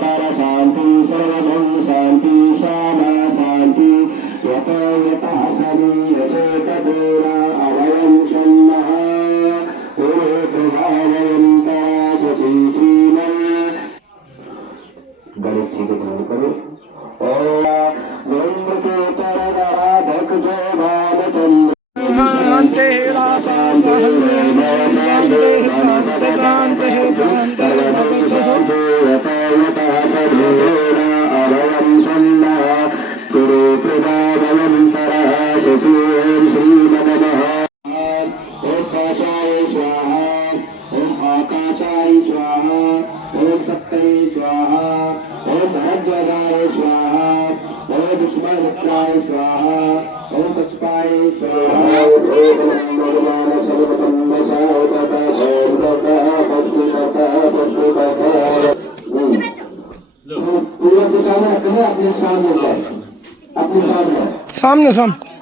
पर शांति सर्वभूत शांति श्यामा शांति यत यतः शरीरते तदेव अवयं शन्नः ओरे प्रभावयन्तरा चीचीमन् गणेश जी के ध्यान करो ओम गोविंद के तरराधक जो भावचंद्र शांति आकाशाय स्वाहा ओम सत्तये स्वाहा ओम भरद्वाजाय स्वाहा ओम विश्वामित्राय स्वाहा ओम कस्पाय स्वाहा ओम भगवान पूरा के सामने रखना अपने सामने अपने सामने सामने सामने